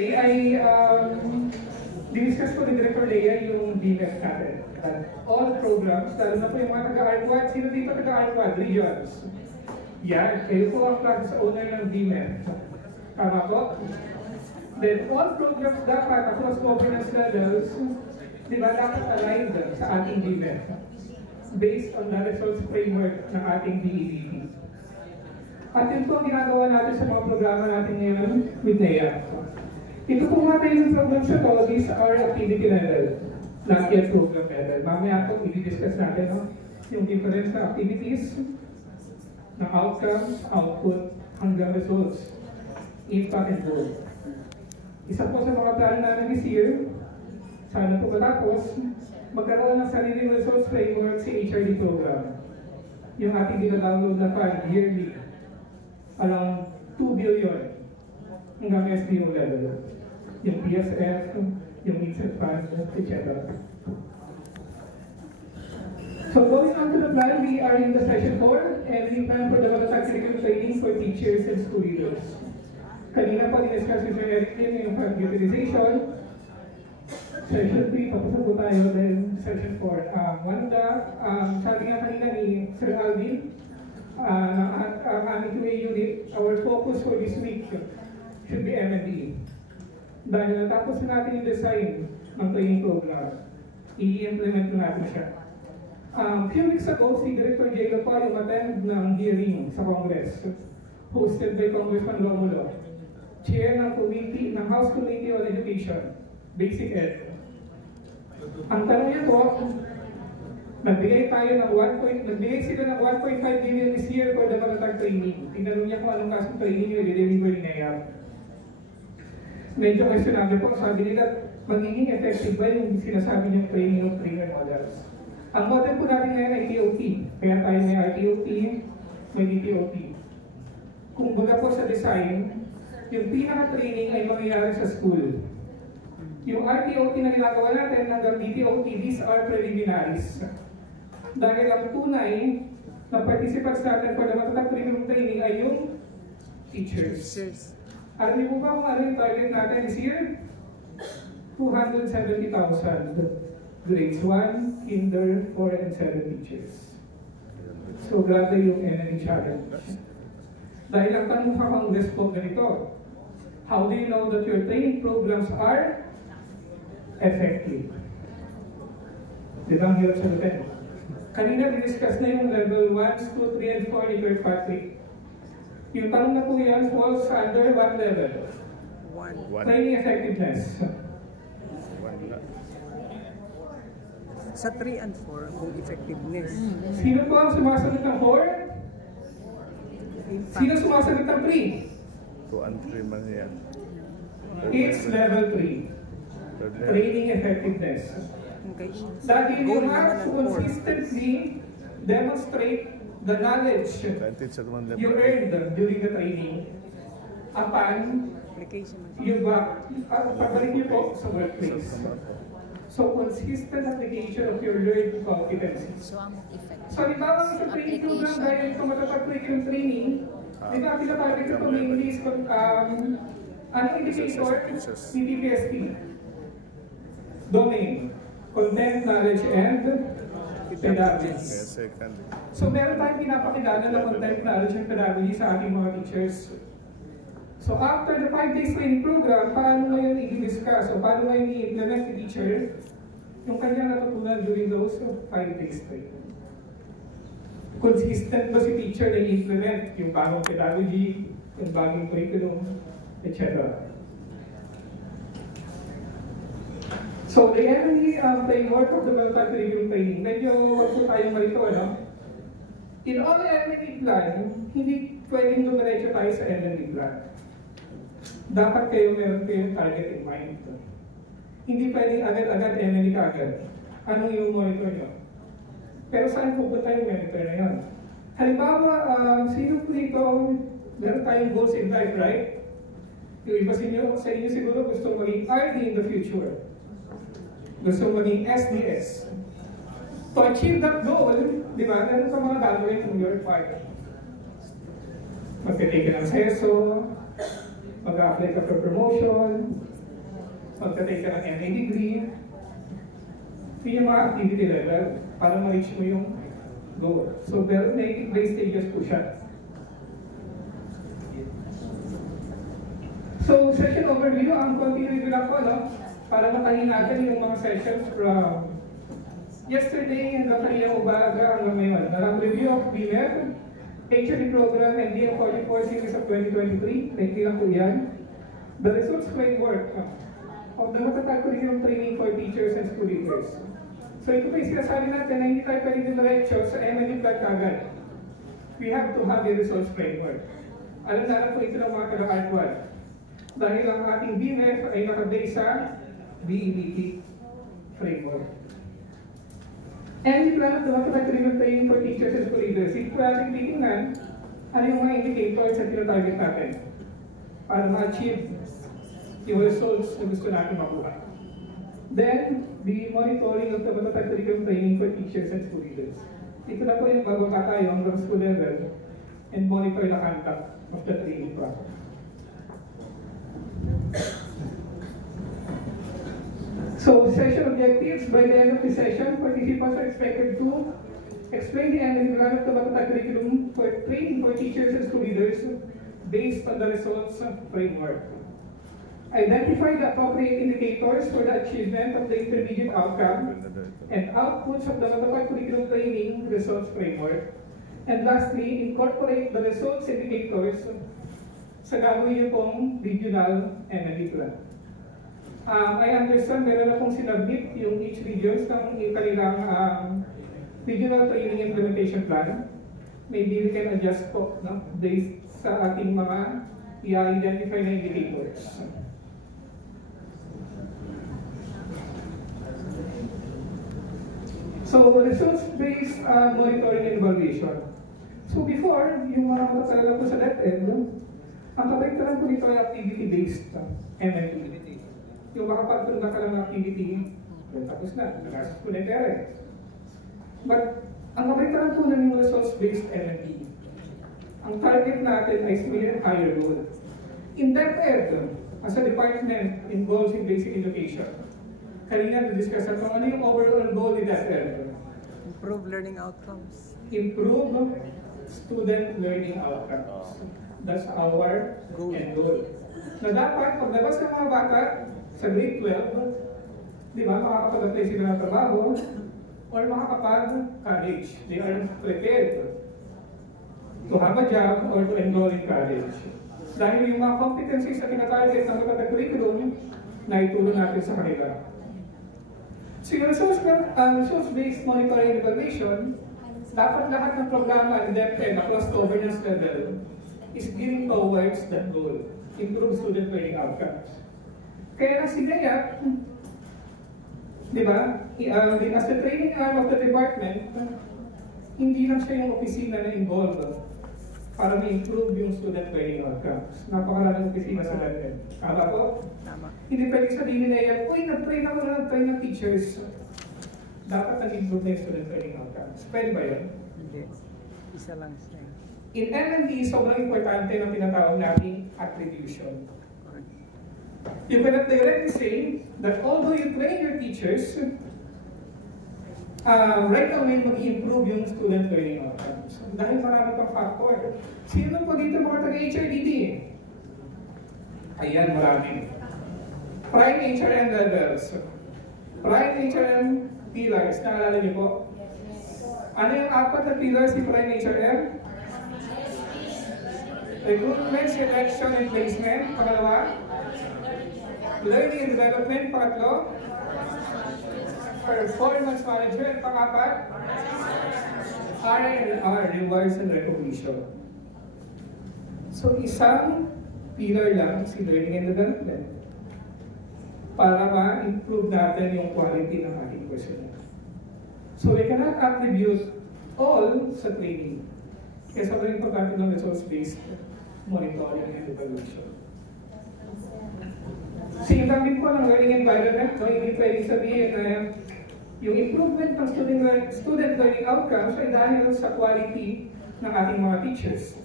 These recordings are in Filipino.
Ay diniscuss ko ni Director Lea yung DepEd natin. That all programs, lalo na po yung mga taga-ARQUAD, sino dito taga-ARQUAD? Regions. Yan, kayo po ang class owner ng DepEd. Tama po? Then all programs dapat across governance levels, di ba dapat aligned sa ating DepEd based on the results framework ng ating DEDP. At yun po ang ginagawa natin sa mga programa natin ngayon with NEA. Ito po nga tayo ng programs na to, these are activity level, not yet program level. Mamaya po, i-discuss natin yung difference na activities, na outcomes, output, hanggang results, impact and goal. Isa po sa mga plano namin this year, sana po matapos, magkaroon ng sariling results framework si HRD program. Yung ating dina-download na file yearly, around 2 billion hanggang SDO level. Yung PSF, yung insert fund, etc. So going on to the plan, we are in the session 4 and we plan for the curriculum training for teachers and school leaders. Kanina po diniscuss with Sir Eric yung fund utilization. Session 3, tapos na po tayo, then session 4. Sabi nga kanina ni Sir Alvin, ang aming QA unit, our focus for this week should be M&E. Dahil natapos na natin yung design ng training program, i-implement na natin siya. Few weeks ago, si Director Jacob pa yung attend ng hearing sa Congress, hosted by Congressman Romulo, chair ng committee, ng House Committee on Education, Basic Ed. Ang tanong niya po, nagbigay sila ng 1.5 billion this year for the maratag training. Tinanong niya kung anong klaseng training yung i-deliver ni NEA. Medyo questionable po, sabi nila, magiging effective ba yung sinasabi niyong training of trainer models? Ang model po natin ngayon ay TOT. Kaya tayo may RTOT, may DTOT. Kung baga po sa design, yung pinaka-training ay mangyayari sa school. Yung RTOT na ginagawa natin hanggang DTOT, these are preliminaries. Dahil ang tunay na participants natin for the matatag curriculum training ay yung teachers. Alam niyo po ba kung ano yung target natin this year? 270,000 grades 1, kinder, 4, and 7 teachers. So grabe yung NNE challenge. Dahil ang tanong sa Congress po ganito, how do you know that your training programs are effective? Di ba ang hirap sagutin? Kanina discuss na yung level 1, 2, 3, and 4 ni Kirkpatrick. Yung tanong na po yan falls under what level? 1. Training effectiveness. Sa 3 and 4, kung effectiveness. Sino po ang sumasagot ng 4? Sino sumasagot ng 3? 2 and 3 man yan. It's level 3. Training effectiveness. Dahil you have to consistently demonstrate the knowledge you earned during the training upon pagbalik niyo po sa workplace. So, consistent application of your learned competencies. So, di ba ang sa training program dahil ito matatag-curriculum training, di ba pinatarget ito mainly is anong indicator ni DPST? Domain, content, knowledge, and pedagogy. So meron tayong pinapakilala na content, knowledge, and pedagogy sa ating mga teachers. So after the 5 days training program, paano ngayon i-discuss o paano ngayon i-implement si teacher yung kanyang natutunan during those 5 days training? Consistent ba si teacher na i-implement yung bagong pedagogy, yung bagong curriculum, etc. So, the M&E framework of the maratag curriculum training, medyo wag po tayong malito, In all M&E plan, hindi pwedeng dumiretso tayo sa M&E plan. Dapat meron kayong target in mind. Hindi pwedeng agad-agad M&E kaagad. Anong yung monitor nyo? Pero saan pupunta yung monitor na yun? Halimbawa, sino po dito, meron tayong goals in life, right? Yung iba sa inyo siguro gusto maging RD in the future. Gusto maging SDS. To achieve that goal, di ba, meron pa mga gagawin from your part. Magpitake ka ng seso, mag-apply ka for promotion, magka-take ka ng MA degree. Yun yung mga activity level para ma-reach mo yung goal. So, pero may stages po siya. So, session overview, ang konting review lang po, no? Para matahin natin yung mga sessions from yesterday hanggang kanina umaga hanggang ngayon. Narang review of DepEd, HRD program, and DM44 series of 2023. Thank you lang po yan. The results framework of the matatag curriculum training for teachers and school leaders. So ito pa yung sinasabi natin na hindi tayo pwede diretso sa MLE plan agad. We have to have a results framework. Alam na po ito ng mga kada-artwal. Dahil ang ating BMF ay nakabase sa DEBT framework. MLE plan of the matatag curriculum training for teachers and school leaders. Ito po natin titingnan ano yung mga indicators na tinatarget natin para ma-achieve yung results na gusto natin makuha. Then, the monitoring of the matatag curriculum training for teachers and school leaders. Ito na po yung bababa tayo hanggang school level and monitor the conduct of the training process. So, session objectives. By the end of the session, participants are expected to explain the end and plan of the matatag curriculum for training for teachers and school leaders based on the results framework. Identify the appropriate indicators for the achievement of the intermediate outcome and outputs of the matatag curriculum training results framework. And lastly, incorporate the results indicators sa gagawin niyo pong regional MLE plan. I understand meron na pong sinabit yung each regions ng kanilang regional training implementation plan. Maybe we can adjust po, no, based sa ating mga i-identify na indicators. So, results-based monitoring and evaluation. So before, yung mga matatalala po sa DepEd, ang kabaliktaran po dito ay activity-based MLE. Yung makapagtunda ka lang ng activity, tapos na, nagasos po na yung pera. But, ang kabaliktaran po ng results-based MLE, ang target natin ay similar higher goal. In DepEd, as a department involved in basic education, kanina na-discuss natin ano yung overall goal ni DepEd. Improve learning outcomes. Improve student learning outcomes. That's our end goal. Na dapat, paglabas ng mga bata sa grade 12, di ba, makakapag-apply sila ng trabaho or makakapag-college. They are prepared to have a job or to enroll in college. Dahil yung mga competencies na tinatarget ng matatag curriculum, na itulong natin sa kanila. So yung results-based monitoring and evaluation, dapat lahat ng programa at DepEd across governance level is gearing towards that goal, improve student learning outcomes. Kaya na si DepEd, di ba, as the training arm of the department, hindi lang siya yung opisina na involved para ma-improve yung student learning outcomes. Napakaraming opisina sa DepEd. Tama po? Tama. Hindi pwede sabihin nila, uy, nag-train ako na nag-train ng teachers. Dapat nag-improve na yung student learning outcomes. Pwede ba yun? Hindi. Isa lang siya. In MND, sobrang importante ng tinatawag nating attribution. You cannot directly say that although you train your teachers, right away mag-improve yung student learning outcomes. Dahil marami pang factor. Sino po dito mga taga-HRDD? Ayan, marami. Prime HRM levels. Prime HRM pillars. Naalala niyo po? Ano yung apat na pillars ni Prime HRM? Recruitment, selection, and placement. Pangalawa? Learning and development. Pangatlo? Performance management. Pangapat? R&R, rewards and recognition. So isang pillar lang si learning and development para ma-improve natin yung quality ng ating personnel. So we cannot attribute all sa training. Kaya sobrang importante ng results-based monitoring and evaluation. Sinagin po ng learning environment, no, hindi pwedeng sabihin na yung improvement ng student learning outcomes ay dahil sa quality ng ating mga teachers.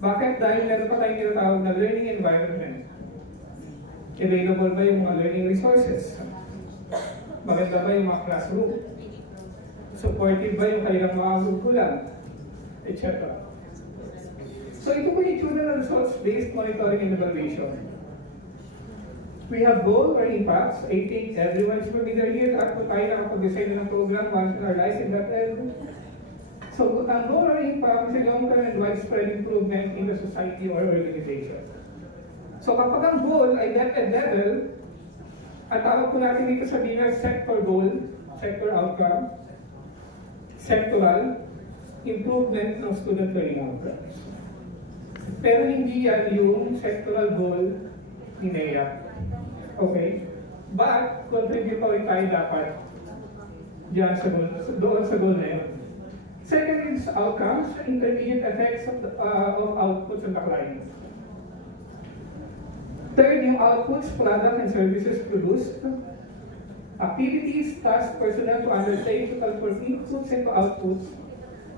Bakit? Dahil meron pa tayong tinatawag na learning environment. Available ba yung mga learning resources? Maganda ba yung mga classroom? Supportive ba yung kanilang mga curriculum? Etc. So ito po yung itsura ng results-based monitoring and evaluation. We have goal or impacts. I think everyone is familiar here at po tayo nakapag-design ng program once in our lives in DepEd. So ang goal or impact is a long-term and widespread improvement in the society or organization. So kapag ang goal ay DepEd level, at tawag po natin dito sa BINER sector goal, sector outcome, sectoral, improvement ng student learning outcomes. Pero hindi yan yung sectoral goal ni NEA. Okay? But, contributory tayo dapat dyan sa goal, doon sa goal na yun. Second is outcomes, intermediate effects of outputs on the client. Third, yung outputs, product and services produced. Activities, tasks, personnel to undertake, total for inputs and outputs.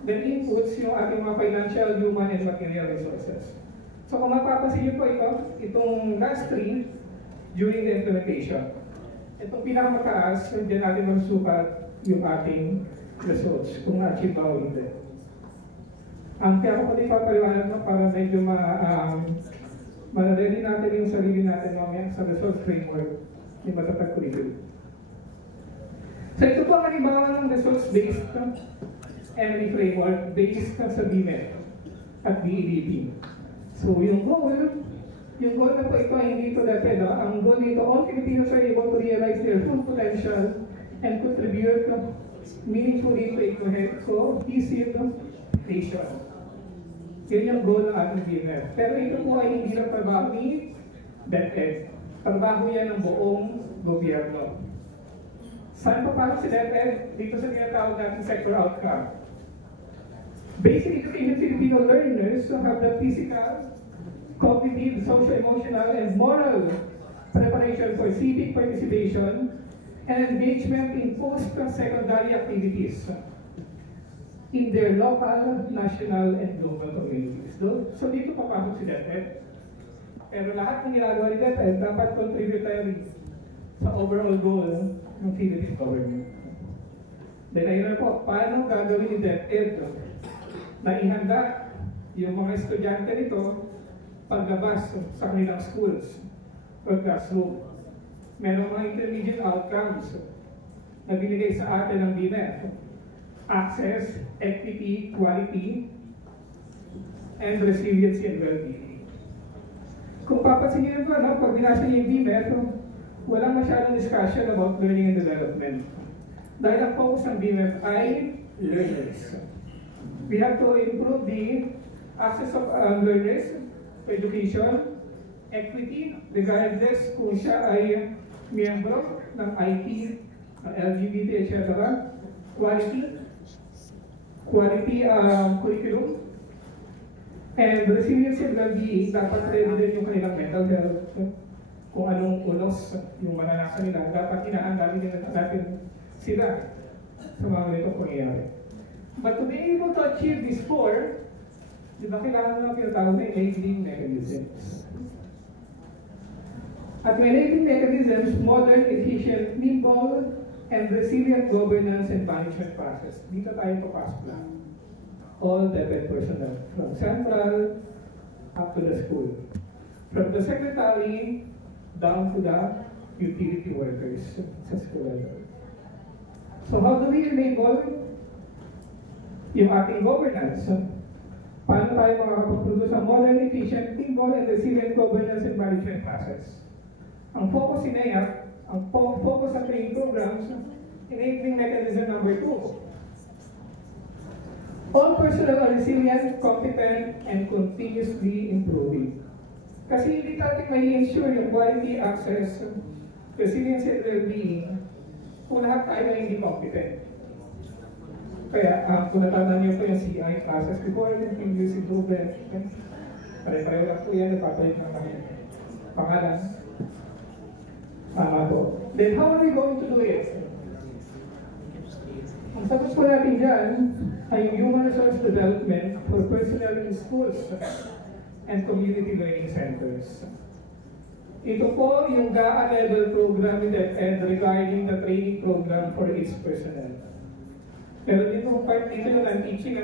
Then inputs, yung ating mga financial, human, and material resources. So kung mapapansin niyo po itong last three, during the implementation. Itong pinakamataas, hindi natin masusukat yung ating results, kung na-achieve ba o hindi. Kaya ko pala ipapaliwanag para medyo ma-ready natin yung sarili natin mamaya sa results framework ni matatag curriculum. So ito po ang halimbawa ng results-based MNE framework based sa BMED at DEDP. So yung goal na po ito ay hindi ito DepEd. Ang goal nito, all Filipinos are able to realize their full potential and contribute meaningfully to a cohesive nation. Yun yung goal ng ating BMF. Pero ito po ay hindi lang trabaho ni DepEd. Trabaho yan ng buong gobyerno. Saan papasok si DepEd? Dito sa tinatawag natin sector outcome. Basic education Filipino learners who have the physical, cognitive, social-emotional, and moral preparation for civic participation and engagement in post-secondary activities in their local, national, and global communities. So dito papasok si DepEd. Pero lahat ng ginagawa ni DepEd dapat contributory sa overall goal ng Philippine government. Then ayun na po, paano gagawin ni DepEd na ihanda yung mga estudyante nito paglabas sa kanilang schools or classroom. Merong mga intermediate outcomes na binigay sa atin ng BMF. Access, equity, quality, and resiliency and well-being. Kung papansin niyo ba, pag binasa niyo yung BMF, walang masyadong discussion about learning and development. Dahil ang focus ng BMF ay learners. We have to improve the access of learners to education, equity, regardless kung siya ay miyembro ng IT, LGBT, etc. Quality curriculum, and resilience and well-being, dapat ready din yung kanilang mental health. Kung anong ulos yung mananasan nila, dapat inaanda din natin sila sa mga ganito pangyayari. But to be able to achieve these four, di ba kailangan nyo pinatawag na enabling mechanisms? At may enabling mechanisms, modern, efficient, nimble, and resilient governance and management process. Dito tayo papasok lang. All DepEd personnel, from central up to the school. From the secretary down to the utility workers sa school level. So how do we enable yung ating governance? Paano tayo makakapag-produce ang modern, efficient, nimble, and resilient governance and management process? Ang focus ni NEA, ang focus sa training programs, enabling mechanism number 2. All personnel are resilient, competent, and continuously improving. Kasi hindi natin may ensure yung quality, access, resilience, and well-being kung lahat tayo ay hindi competent. Kaya kung natandaan niyo po yung CI process before, yung continuous improvement, pare-pareho lang po yan, ipapalit ng pangalan. Tama po. Then how are we going to do it? Ang sagot po natin dyan ay yung human resource development for personnel in schools and community learning centers. Ito po yung GAA level program ni DepEd regarding the training program for its personnel. Pero dito po part dito yung non-teaching,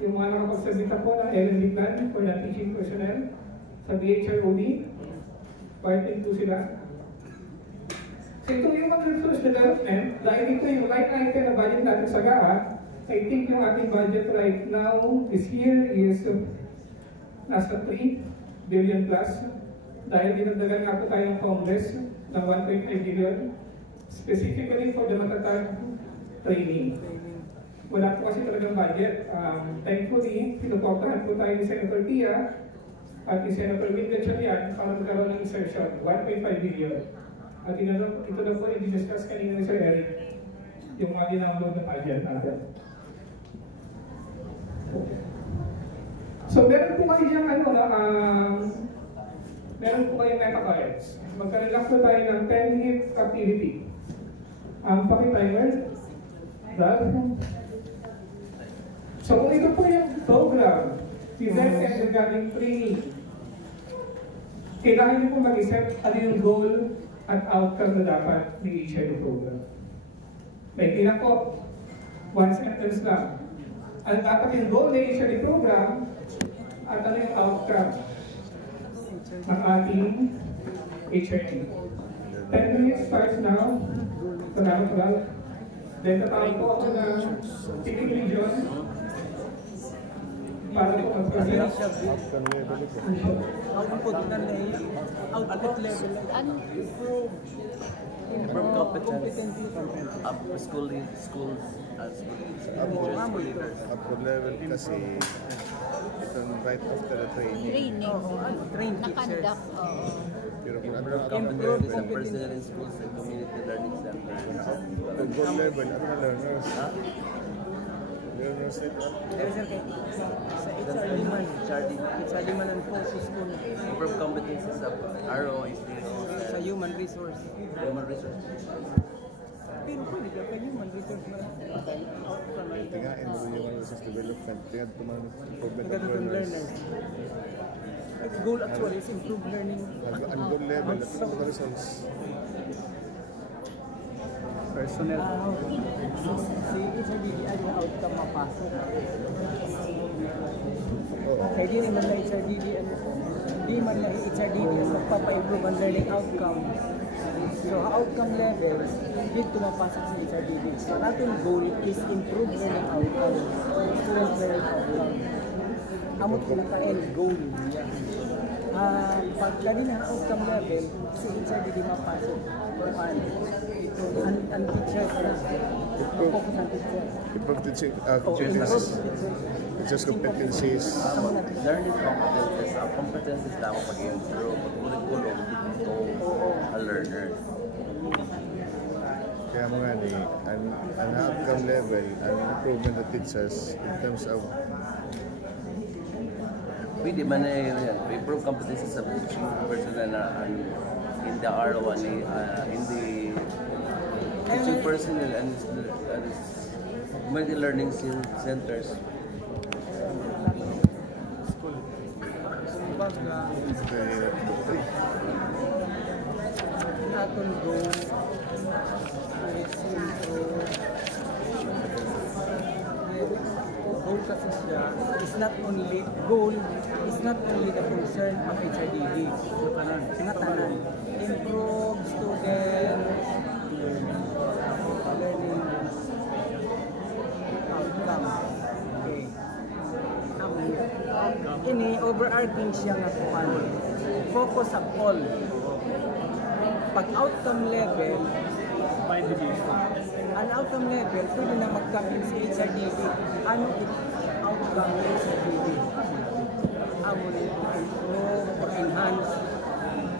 yung mga nakapagsabita po ng L&D plan for non-teaching personnel sa BHROD. Part 2 sila. So ito yung mga resource development, dahil ito yung line item na budget natin sa GAA, I think yung ating budget right now this year is nasa 3 billion plus. Dahil dinagdagan nga po tayong Congress ng 1.5 billion specifically for the matatag training. Wala po kasi talagang budget. Thankfully, pinuportahan po tayo ni Senator Tia at ni Senator Wilden Chalian para magkaroon ng insertion, 1.5 billion. At ito na po yung discuss kanina ni Sir Eric, yung mga dinangload na budget natin. So meron po kayo diyang meron po kayong meta cards. Magka-relax po tayo ng 10-minute activity. Paki-timer. So kung ito po yung program, DepEd regarding training, kailangan niyo po mag-isip ano yung goal at outcome na dapat ni-share yung program. Like lang po, one sentence lang. Ano dapat yung goal na i-share yung program at ano yung outcome ng ating HRD. 10 minutes starts now. Salamat po. Then tatawag po ako na Civic Legion para po mag-present. Output na output level. Improve competence up schools as school leaders. Upper level kasi itong right after the training. Train Na-conduct, Pero kung ano Improve upper competence level, of personnel in schools and community learning centers. ang goal level, ano na learners? Learners nito. Pero sir, sa HRD man, HRD man ang focus ko Improve competencies of ROs, sa human resource. human resources. Pero pwede ka human resource man. Tingain mo yung human resource development. Tingnan po mga improvement of Pagkatapos learners. learners. The goal actually is improve learning. Ang goal level, at ito mga results. Personnel. Si HRD ay yung outcome mapasok. Kaya di naman na HRD di man na HRD magpapa-improve ang learning outcome. So, outcome level, dito mapasok sa HRD. So, natin goal is improve learning outcome. Student learning outcome. Amot ko naka-end goal. Pag kanina outcome level, si HRD di mapasok. Ang teachers na. Focus ang teachers. Improve teaching, teachers competencies. Learning competencies. Ang competencies na ako pag-improve, pag-ulit-ulit dito a learner. Kaya mga ni, ang outcome level, ang improvement of teachers in terms of Pwede man na yan. Improve competencies of teaching personnel na in the RO and in the teaching personnel and community learning centers. Natin goal goal kasi siya is not only the concern of HRDD. Nga tanan. Improve student learning outcome. Okay. Ini overarching siya nga kuan. Focus sa all. Pag outcome level, ang outcome level, pwede na mag-captain si HRDD. Ano outcome ng HRDD? Amo rin improve or enhance.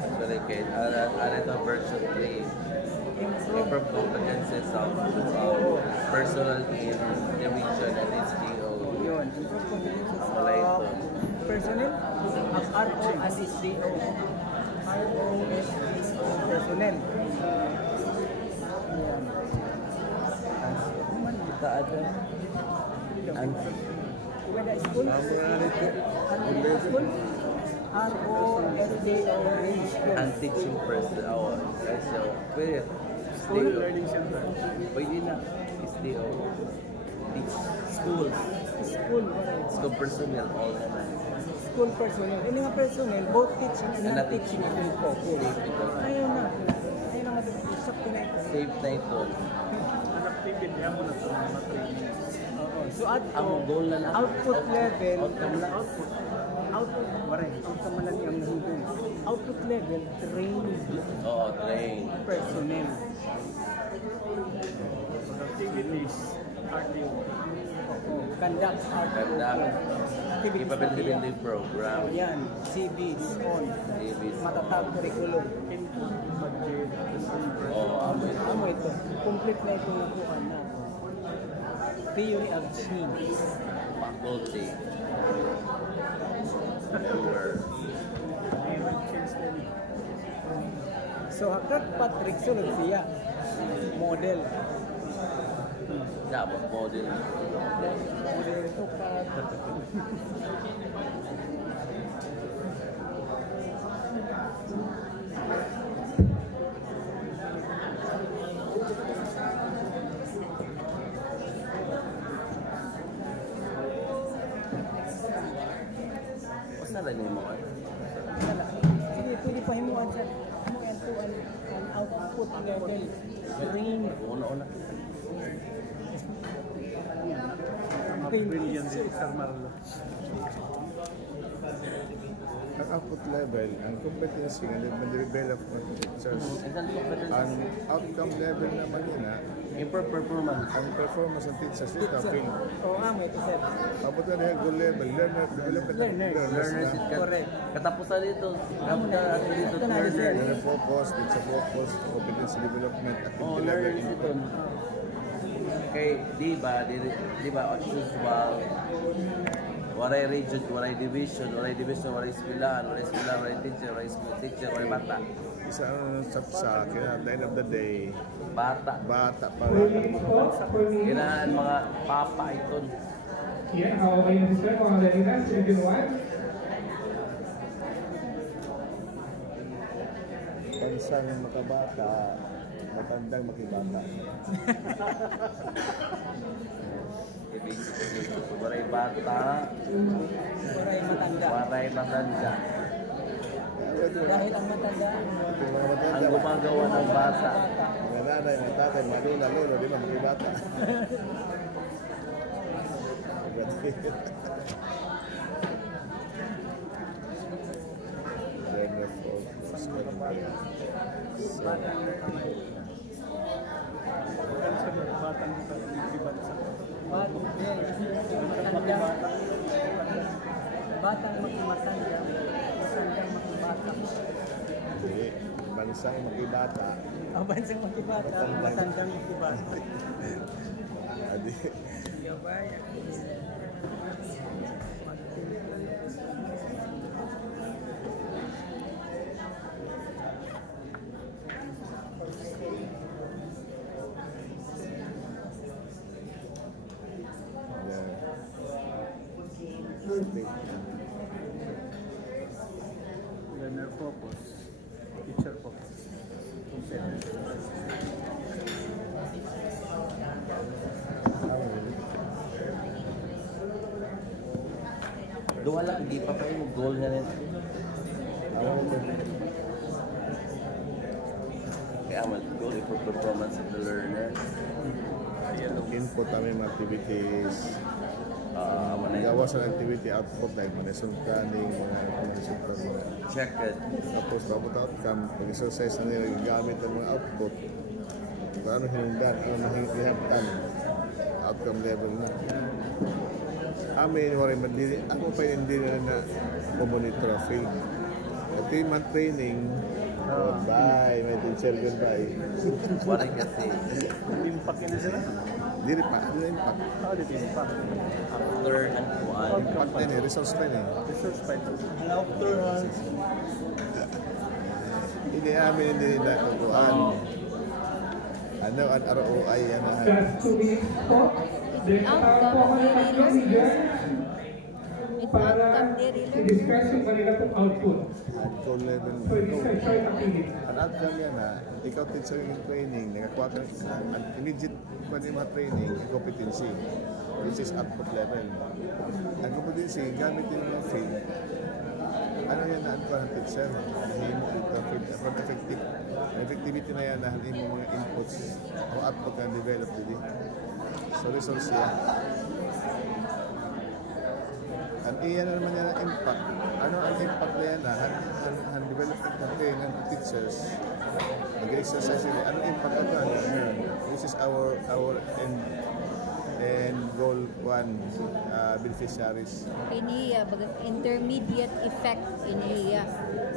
Actually, ito version 3. Improve competencies of personnel in the region and SDO. Yun, improve competencies Wala ito. of personnel, of RO and SDO. RO, SDO, personnel. Kita ada Whether school? School? ROSJO. And teaching person. Oh, so, pwede. School Learning Center. Pwede na. SDO. Teach. School. School, right? School personnel, all naman. School personnel. Ini nga personnel, both teaching and non-teaching will focus. Ayun na. Ayun na mag-usap ko na ito. Safe na ito. Anak tindihan mo na ito mga training. Oo. So at Ang goal na lang. output level, Outcome lang. outcome lang yung nahihintay. Output level, trained Oo, train. personnel. Activities, RTO. Conduct Conduct. activities. Capability program. Yan, CBs on. CBs. Matatag curriculum. Input, budget, disbursement. Oo, amoy. Ano ito? Complete na itong nakuha na. Theory of change. Faculty. Member. So, hagkat Patrick, sunod siya. Model. Dapat model. Model ito, Patrick. Basta rin yung mga. Sige, pwede pa himuan sa mo ito ang output level. Train. Una-una. Brilliant si Sir Marlo. Ang output level, ang competency ng develop ng teachers, ang outcome level naman yun Improve performance. ang performance ng teachers dito, field. Oo, mo ito, sir. Abot na rin goal level, learner, development ng learners Learners. na. Correct. Katapusan dito. Kapunta natin dito. Ito na, sir. Learner. Learner focus, teacher focus, competency development, Oh, activity learners level. ito. Kay, di ba, as usual, waray region, waray division, waray eskwelahan, waray teacher, waray bata. Isa ang sapsa, kaya at the end of the day, Bata. bata pa For rin. me po, for me, Kailangan mga papa ito. yan, how kayo na sir, mga lalinas, region 1. Bansang makabata, matandang makibata. Waray bata, Waray matanda. waray matanda. Dahil ang matanda, Ang gumagawa ng bata. Mga nanay, mga tatay, mga lula, lolo, di ba makibata? Learner focus, Batang kamay. Batang sa batang makimatanda, matandang makibata. Hindi, bansang makibata. Bansang makibata, matandang makibata. Adi, Gabaya. learner focus, teacher focus. Duwa lang, hindi pa yung goal na rin. Kaya goal for performance of the learner. input kami mga activities. Manay. Gawa sa activity output like lesson planning, mga lesson planning. Check it. Tapos dapat outcome, pag-exercise na nila gamit ang mga output. Paano hinundan, ano hinihaptan, outcome level na. Amin, ako pa hindi na monitor ang field. At 3-month training, bye, may teacher goodbye. What I can say. Impact na sila? Dili pa, ano impact? How did it impact? After and one. Impact na yun, results pa yun. Research pa ito. After and Hindi amin, hindi na kukuhan. Ano, ang ROI, ano, Just 2 weeks po. Then, po ako ng tatlong region. para outcome diri i-discuss yung kanila pong output. At goal level. So, this is a short activity. Ang outcome yan na, ikaw teacher yung training, nakakuha ka ng immediate kung yung mga training, yung competency, which is output level. Ang competency, gamit yung mga field, ano yan na ang ng teacher? Nahimo ito, from effectivity na yan, nahimo mga inputs o output na develop din. So, results yan. At iyan na naman yan ang impact. Ano ang impact na yan na ang development ng training ng teachers, mag-exercise nila. Ano impact ito? This is our and goal 1 beneficiaries. Iniya intermediate effect iniya.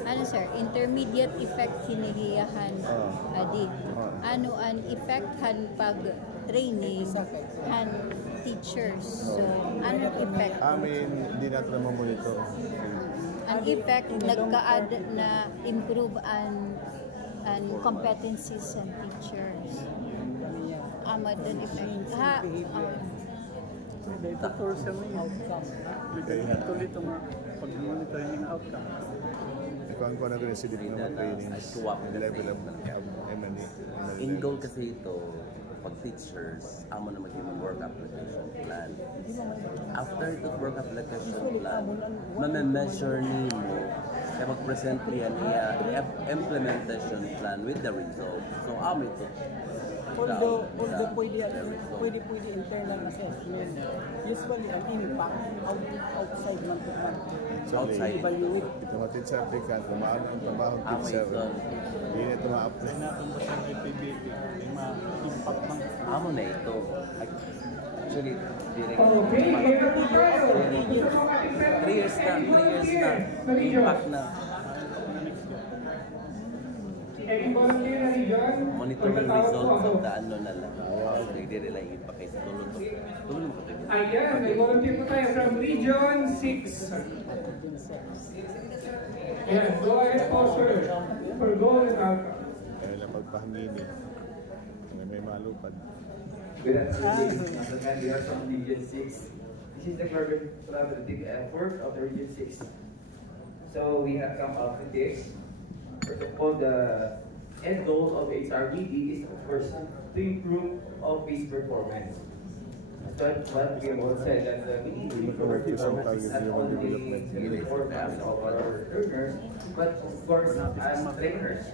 Ano sir? Intermediate effect hinihiyahan adi. Ano ang effect han pag training han teachers. So ano effect? Hindi natin naman monitor. Ang effect nagka-add na improve ang competencies and teachers. Amadan effect. May factor siya may outcome. Tuloy ito mga pag-monitor yung outcome. Ikaw ang kuha na rin silip ng mga trainings, level of M&E. In goal kasi ito, pag teachers, amo na maging work application plan. After the work application plan, ma-measure nimo kaya mag-present niya implementation plan with the result. So, amo ito. Although pwede internal assessment, usually ang impact outside man to man. Outside. Evaluate. Ito mga teacher applicant, maano ang trabaho ng teacher. Hindi na ito ma-apply. Natin ba sa DepEd, may ma-impact ng Amo na ito. Actually, direct. Okay, meron po tayo. 3 years na. Impact na. Any volunteer na region? Monitoring results of the ano na lang. Hindi nila yung impact ito. Tulong ko kayo. Ayan, may volunteer po tayo from Region 6. Ayan, go ahead po sir. For goal and outcome. Kaya lang pagpahanginin. May malupad. Good afternoon, gentlemen. We are from Region 6. This is the collaborative effort of the Region 6. So we have come up with this. First of all, the end goal of HRBD is, of course, to improve office performance. That's what we have all said, that we need to improve performance not only the performance of our learners, but of course as trainers.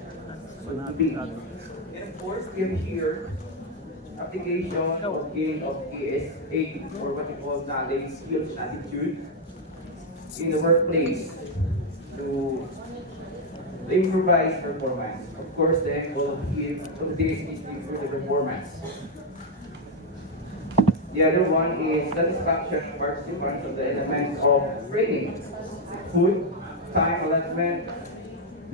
So to be. And of course, we have here application of gain of ASA, or what we call knowledge, skills, attitude in the workplace to improvise performance. Of course, the end goal of this is to improve the performance. The other one is satisfaction of participants of the elements of training: food, time allotment,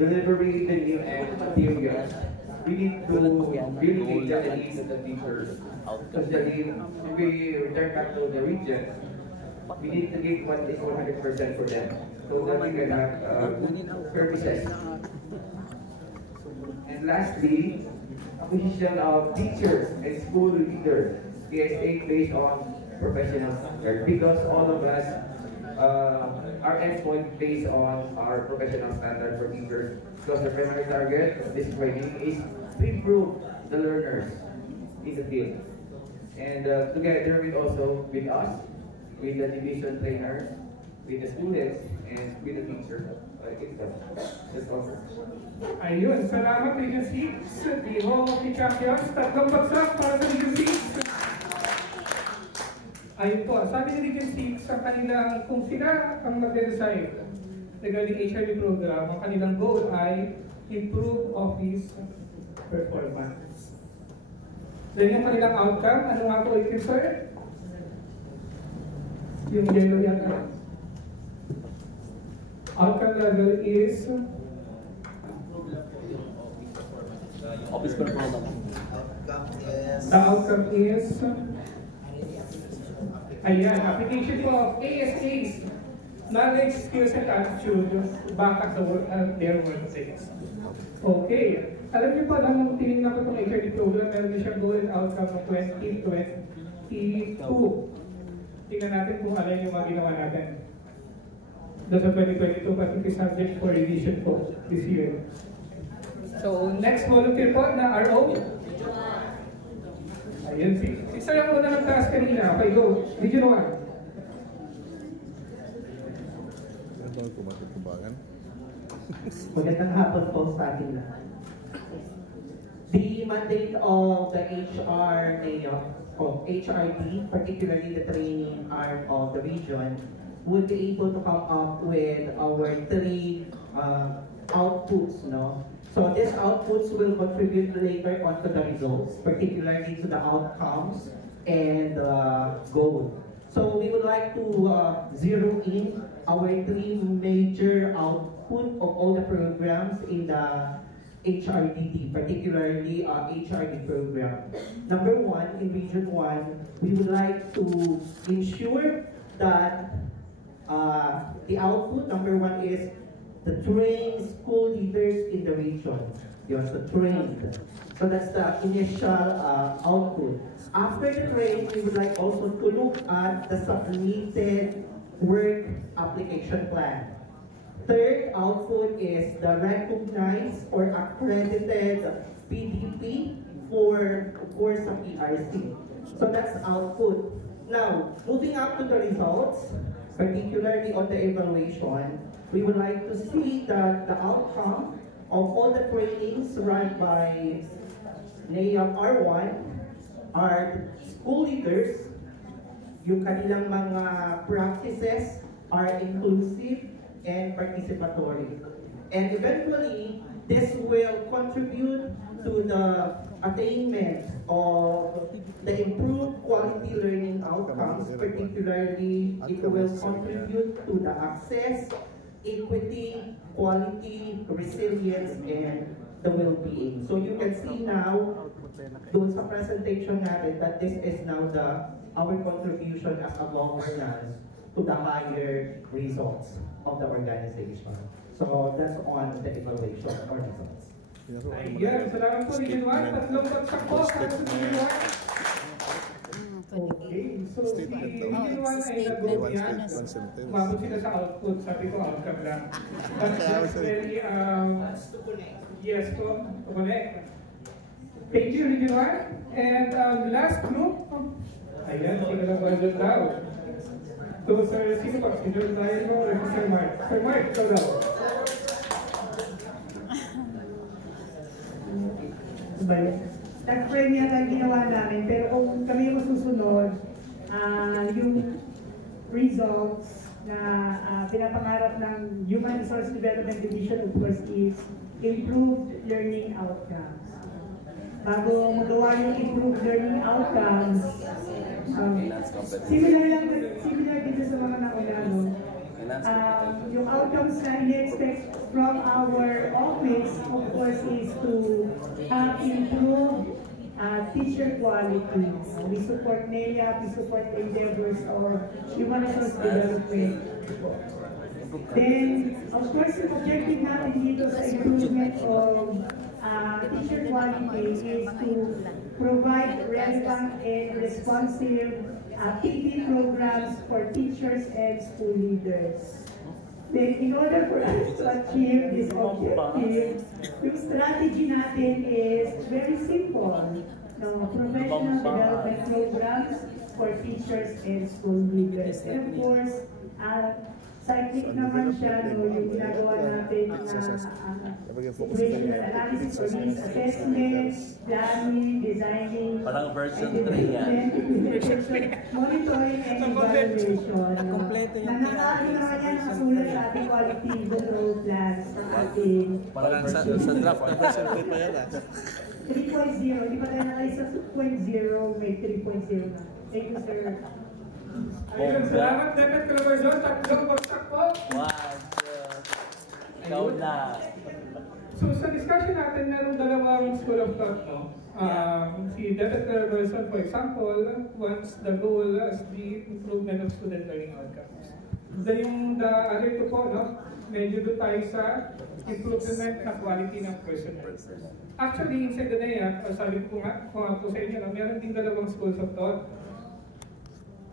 delivery, venue, and materials. We need to really take the needs of the teachers. Especially if we return back to the region, we need to give what is 100% for them, so that we can have services. And lastly, acquisition of teachers and school leaders, PSA, based on professional standards, because all of us, our endpoint based on our professional standards for teachers, because the primary target of this training is to improve the learners in the field. And together with also with us, with the division trainers, with the students, and with the teachers. That's all. Ayun, salamat Region 6. The Home of the Champions. Tatlong bagsak para sa Region 6. Ayun po, sabi ni Region 6, ang kanilang, kung sila ang mag-decide regarding HIV program, ang kanilang goal ay improve office performance. Then yung kanilang outcome, ano nga po i-prefer? Yung yellow yan. Outcome level is Office performance. the outcome is ayan, application po of ASAs, knowledge, skills, and attitude back at their workplace. Okay. Alam niyo po, nang tinignan ko itong HRD program, meron na siyang goal and outcome ng 2022. Tingnan natin kung ano yung mga ginawa natin. That's a 2022, but it is subject for revision po this year. So, next volunteer po na RO. Ayun, si Sir yung una nagtaas kanina. Okay, go. Region 1. Ano bang kumatutubangan? Magandang hapon po sa ating lahat. The mandate of the HRD, particularly the training arm of the region, would be able to come up with our 3 outputs, no? So these outputs will contribute later on to the results, particularly to the outcomes and goal. So we would like to zero in our 3 major output of all the programs in the HRDD, particularly HRD program. Number 1, in Region 1, we would like to ensure that the output, number 1 is the trained school leaders in the region. Yun, so trained. So that's the initial output. After the train, we would like also to look at the submitted work application plan. Third output is the recognized or accredited PDP for, of course, some ERC. So that's output. Now, moving up to the results, particularly on the evaluation, we would like to see that the outcome of all the trainings run by NAIAP R1 are school leaders, yung kanilang mga practices are inclusive and participatory. And eventually, this will contribute to the attainment of the improved quality learning outcomes, particularly it will contribute to the access, equity, quality, resilience, and the well-being. So you can see now, doon sa presentation natin, that this is now our contribution as a governance to the higher results of the organization. So that's on the evaluation or results. Ayan, salamat po Region 1. Tatlong bagsak po sa Region 1. Okay, so si Region 1 ay nag-group yan. Mabot sila sa output, sabi ko outcome lang. But that's very, yes po, to connect. Thank you Region 1. And last group, ayan, sila lang ba doon daw? So, Sir, sino pa? Si George tayo mo, or Sir Mark? Sir Mark, ikaw daw. Nag-premiere ang ginawa namin, pero kung kami yung susunod, yung results na pinapangarap ng Human Resource Development Division, of course, is improved learning outcomes. Bago magawa yung improved learning outcomes, similar dito sa mga nauna, no? Yung outcomes na in-expect from our office, of course, is to improve teacher quality. We support NAIAP, we support endeavors of human resource development. Then, of course, yung objective natin dito sa improvement of teacher quality is to provide relevant and responsive PD programs for teachers and school leaders. Then, in order for us to achieve this objective, yung strategy natin is very simple. No, professional development programs for teachers and school leaders. And of course, cyclic naman siya, no, yung ginagawa natin na situational analysis for needs assessment, planning, designing, parang version 3 yan. monitoring and evaluation. Nanakali naman yan ang sulat sa ating quality control plans sa ating Parang sa draft na version 3 pa yan 3.0. Di ba tayo nakalis sa 2.0, may 3.0 na. Thank you, sir. Ayun, salamat DepEd Collaboration. Tatlong bagsak po. Ikaw na. So sa discussion natin, merong dalawang school of thought, no? Si DepEd Collaboration, for example, wants the goal as the improvement of student learning outcomes. Then the other two po, no? Medyo doon tayo sa improvement na quality ng personnel. Actually, inside the NAIAP, sabi ko nga po sa inyo, meron din dalawang schools of thought.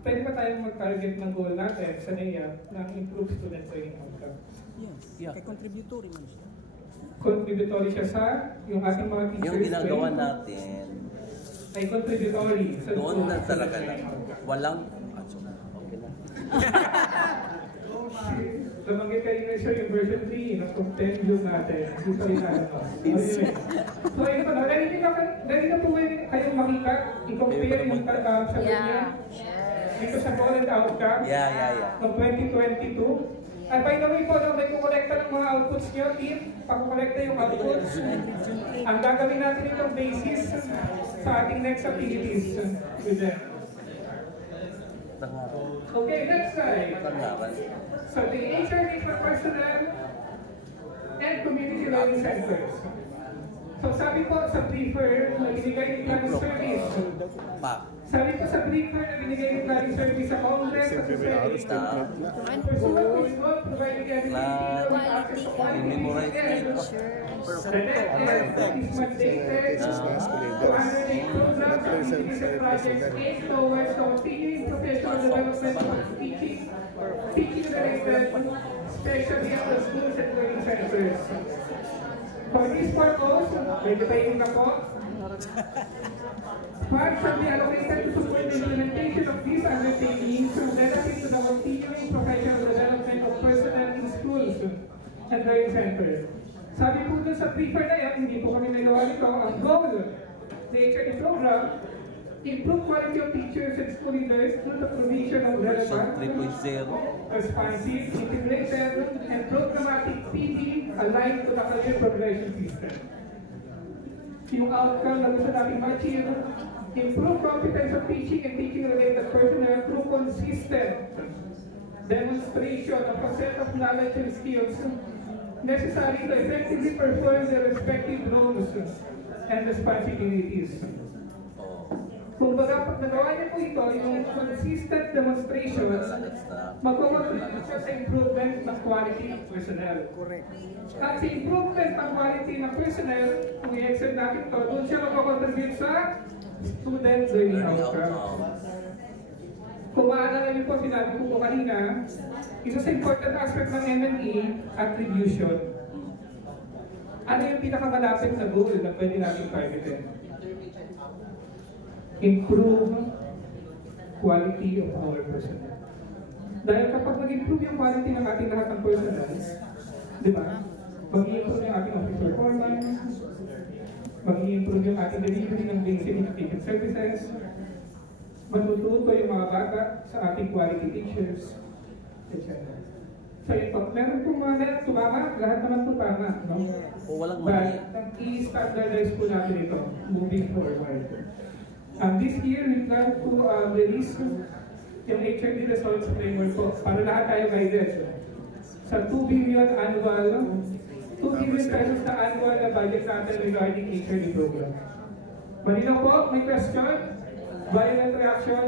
pwede pa tayong mag-target ng goal natin sa NEA ng improved student learning outcome. Yes. Yeah. Kay contributory man siya. Contributory siya sa yung ating mga teachers. Yung ginagawa natin, ay contributory. Sa doon na talaga lang. Walang, okay na. Lumagay kayo na siya yung version 3 ng compendium natin. Hindi pa rin alam. So, ayun pa na. Dahil na po kayong makita, i-compare yung sa ganyan. Dito sa goal and outcome ng 2022. At by the way po, may kukolekta ng mga outputs nyo, team. Pakukolekta yung outputs. Ang gagawin natin itong basis sa ating next activities with them. Okay, next slide. So the HRD for personnel and community learning centers. So sabi po sa briefer na binigay ni planning service. Sabi po sa briefer na binigay ni planning service sa Congress at sa Senate. Pursuant to his goal, providing everything memorize na ito. the DepEd is mandated to undertake programs and activities projects aimed towards continuing professional development of teaching-related, especially at the schools and learning centers. For this purpose, medyo tayo na po, funds shall be allocated to support the implementation of these undertakings relative to the continuing professional development of personnel in schools and learning centers. Sabi po dun sa briefer na yan, hindi po kami nagawa nito, ang goal ng HRD program, improve quality of teachers and school leaders through the provision of relevant, responsive, integrated, and programmatic PD aligned to the career progression system. Yung outcome na gusto natin ma-achieve, improve competence of teaching and teaching-related personnel through consistent demonstration of a set of knowledge and skills necessary to effectively perform their respective roles and responsibilities. Kung baga, pag nagawa niyo po ito, yung consistent demonstrations, magpapatribute siya sa improvement ng quality ng personnel. Correct. At sa improvement ng quality ng personnel, kung i-extend natin ito, doon siya magpapatribute sa student learning outcome. Kung maalala niyo po, sinabi ko po kanina, isa sa important aspect ng M&E, attribution. Ano yung pinakamalapit na goal na pwede natin targetin? Improve quality of our personnel. Dahil kapag nag-improve yung quality ng ating lahat ng personnel, di ba? Mag-i-improve yung ating office performance, mag-i-improve yung ating delivery ng basic education services, matututo yung mga bata sa ating quality teachers, etc. So yun po, meron po mga tumama, lahat naman po tama, no? Walang mali. But i-standardize po natin ito, moving forward. This year, we plan to release yung HRD results framework po para lahat tayo guided. Sa 2 billion annual, 2 billion pesos na annual na budget natin regarding HRD program. Malinaw po, may question? Violent reaction?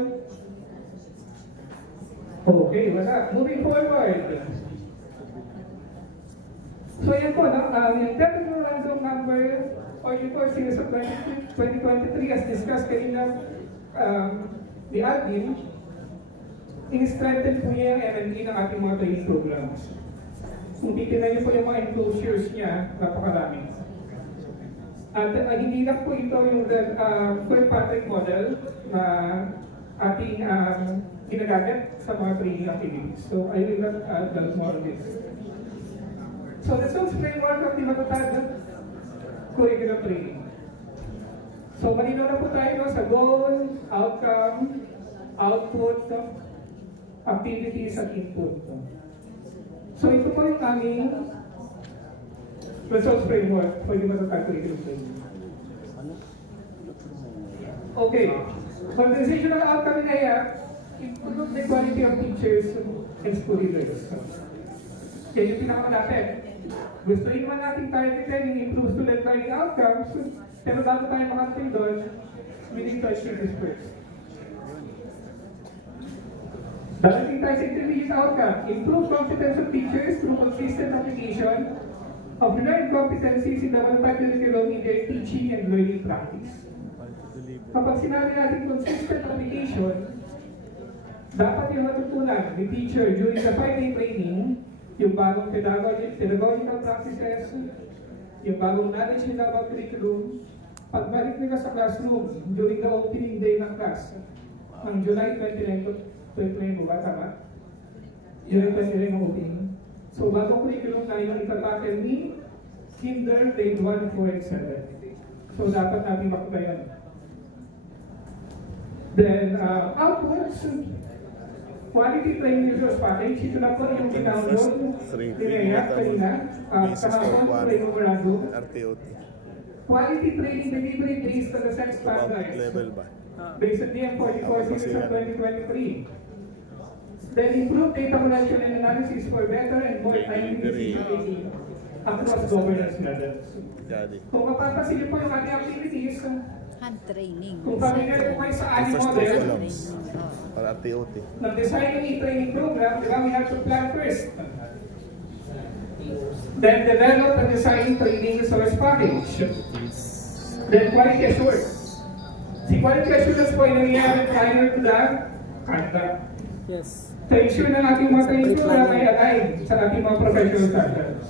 Okay, wala. Moving forward. So yan po, no? Yung DepEd Memorandum number 44 series of 2023 as discussed kanina the admin, in-strengthen po niya yung M&E ng ating mga training programs. Kung titignan niyo po yung mga enclosures niya, napakarami. At hindi lang po ito yung Kirkpatrick model na ating ginagamit sa mga training activities. So I will not add more on this. So the results framework of the matatag curriculum training. So malinaw na po tayo sa goal, outcome, output, activities at input. So ito po yung aming results framework for the matatag curriculum training. Okay. Organizational outcome in AIA, improve the quality of teachers and school leaders. Yan yung pinakamalapit. Gusto rin naman natin targetin yung improve student learning outcomes, pero bago tayo makarating doon, we need to achieve this first. Darating tayo sa intermediate outcome, improve competence of teachers through consistent application of learned competencies in the matatag curriculum in their teaching and learning practice. Kapag sinabi natin consistent application, dapat yung matutunan ni teacher during the 5-day training, yung bagong pedagogical practices, yung bagong knowledge nila about curriculum, pagbalik nila sa classroom during the opening day ng class, ang July 29 ba, tama? July 29 ang opening. So, bagong curriculum na yung itatakel ni Kinder, Grade 1, 4, and 7. So, dapat natin makita yan. Then, outputs, quality training resource package. Ito lang po yung kinounload nila kanina. Kahapon, training memorandum. Quality training delivery based on the set standards. Based on DM44 series of 2023. Then improve data collection and analysis for better and more timely decision making across governance levels. Kung mapapansin niyo po yung ating activities, hand training. Kung familiar po kayo sa ating model, para RTOT. nag-design yung e-training program, diba, we have to plan first. Then develop and design training resource package. Then quality assurance. Si quality assurance po ay nangyayari prior to the conduct. Yes. To ensure na ating mga training program ay align sa ating mga professional standards.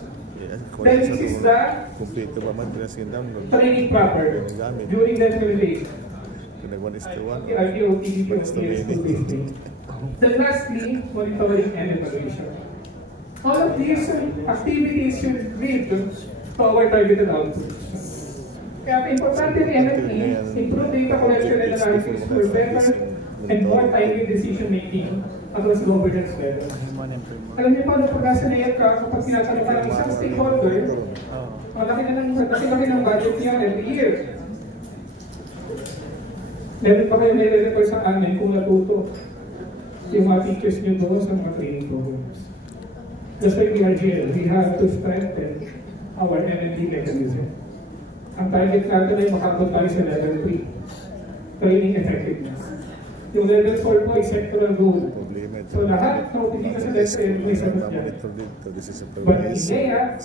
Then this is the training proper during the implementation. Then lastly, monitoring and evaluation. All of these activities should lead to our targeted outputs. Kaya importante ni NFE, improve data collection and analysis for better and more timely decision making across governance levels. Alam niyo paano pag nasa layer ka, kapag tinatanong ka ng isang stakeholder, malaki ng budget niya every year. Meron pa kayo nire-refer sa amin kung natuto yung mga teachers niyo doon sa mga training programs. That's why we are here. We have to strengthen our MND mechanism. Ang target natin ay makabot tayo sa level 3, training effectiveness. Yung level 4 po ay sectoral goal. So lahat na utilita sa DepEd may sagot niya. But in IDEA,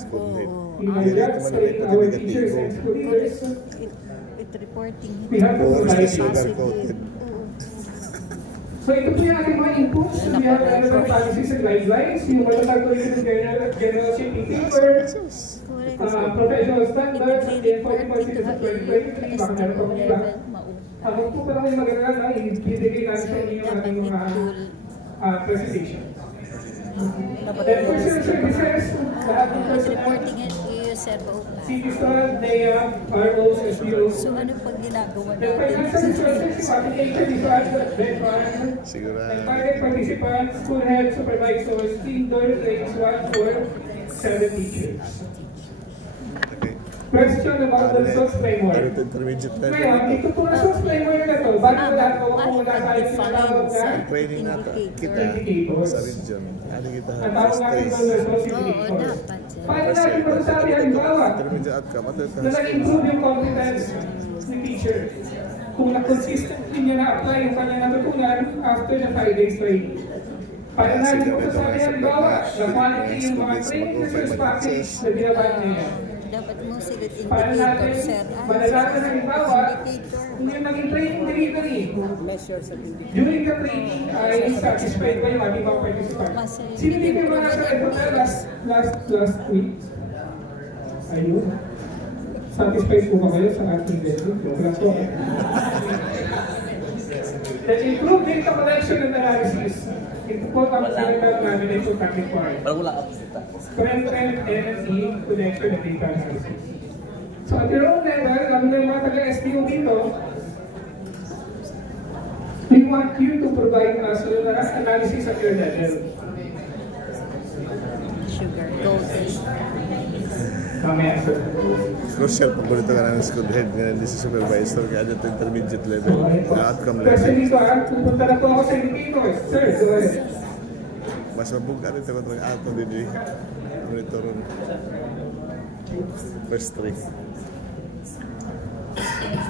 in my job training our teachers and school leaders, we have to provide positive. So ito po yung ating mga inputs. We have relevant policies and guidelines. Yung matatag ko yung general shipping paper, professional standards, and 45 series of 2023, baka meron pa kong iba. Ako po pala kayo mag-aral na ibigay natin sa inyo yung ating mga presentation. Then personal services, lahat ng personal, CPSTAL, NEA, ROs, SBOs. So ano pag ginagawa The financial resources, yung application, ito at and private participants, school heads, supervisors, Kinder, grades 1, 4, 7 teachers. Question about the resource framework. Ngayon, ito po resource framework na ito, bago lahat ko kung wala tayo sinatawag na training natin kita sa region. Ano kita ang tawag natin ng resource indicator. Paano natin masasabi halimbawa na nag-improve yung competence ni teacher kung na-consistently niya na-apply yung kanya natutunan after the 5 days training. Paano natin masasabi halimbawa na quality yung mga training resource package na binabag niya. Dapat mo sigat Paano natin indicator, sir. malalaman halimbawa kung yung naging training delivery during the training ay satisfied ba yung ating mga participants? Sino din yung mga nasa reporter last week? Ayun. Satisfied po ba kayo sa ating level? Program po. Then improve data collection and analysis. Ito po ang sinagal namin ito technical part. Strengthen NSE connection and data analysis. So at your own level, lalo na yung mga taga-STO dito, we want you to provide us with analysis at your level. Sugar, golden. Mamaya, sir. Crucial pag ganito ka ng school head nga hindi si supervisor kaya dito intermediate level, outcome level. Kasi dito, pupunta na po ako sa indicators. Sir, go ahead. Mas mabuga rin ito kontra outcome din monitor first 3.